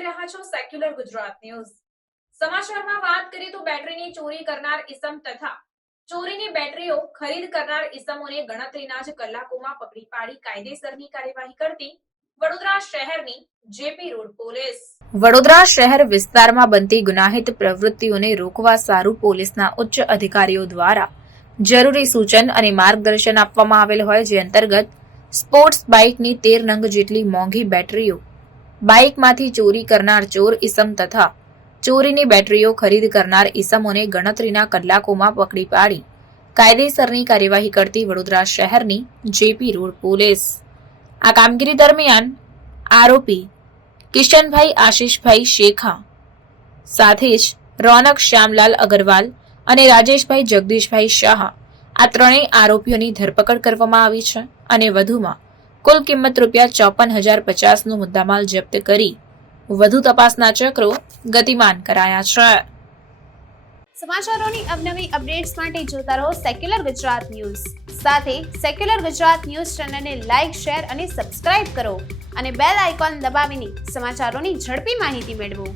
જોઈ રહ્યા છો સેક્યુલર ગુજરાત ન્યૂઝ। સમાચારમાં વાત કરીએ તો બેટરીની ચોરી કરનાર ઇસમ તથા ચોરીની બેટરીઓ ખરીદ કરનાર ઇસમોને ગણતરીના જ કલાકોમાં પકડી પાડી કાયદેસરની કાર્યવાહી કરતી વડોદરા શહેરની જેપી રોડ પોલીસ। વડોદરા શહેર વિસ્તારમાં બનતી ગુનાહિત પ્રવૃત્તિઓને રોકવા સારું પોલીસના ઉચ્ચ અધિકારીઓ દ્વારા જરૂરી સૂચન અને માર્ગદર્શન આપવામાં આવેલ હોય, જે અંતર્ગત સ્પોર્ટ્સ બાઇકની 13 નંગ જેટલી મોંઘી બેટરીઓ બાઇકમાંથી ચોરી કરનાર ચોર ઇસમ તથા ચોરીની બેટરીઓ ખરીદ કરનાર ઇસમોને ગણતરીના કલાકોમાં પકડી પાડી કાયદેસરની કાર્યવાહી કરતી વડોદરા શહેરની જેપી રોડ પોલીસ। આ કામગીરી દરમિયાન આરોપી કિશનભાઈ આશીષભાઈ શેખા સાથે જ રોનક શ્યામલાલ અગરવાલ અને રાજેશભાઈ જગદીશભાઈ શાહ આ ત્રણેય આરોપીઓની ધરપકડ કરવામાં આવી છે અને વધુમાં કુલ કિંમત ₹54,050નો મુદ્દામાલ જપ્ત કરી વધુ તપાસના ચક્રો ગતિમાન કરાયા છે। સમાચારોની અવનવી અપડેટ્સ માટે જોતા રહો સેક્યુલર ગુજરાત ન્યૂઝ। સાથે સેક્યુલર ગુજરાત ન્યૂઝ ચેનલને લાઇક, શેર અને સબસ્ક્રાઇબ કરો અને બેલ આઇકોન દબાવીને સમાચારોની ઝડપી માહિતી મેળવો।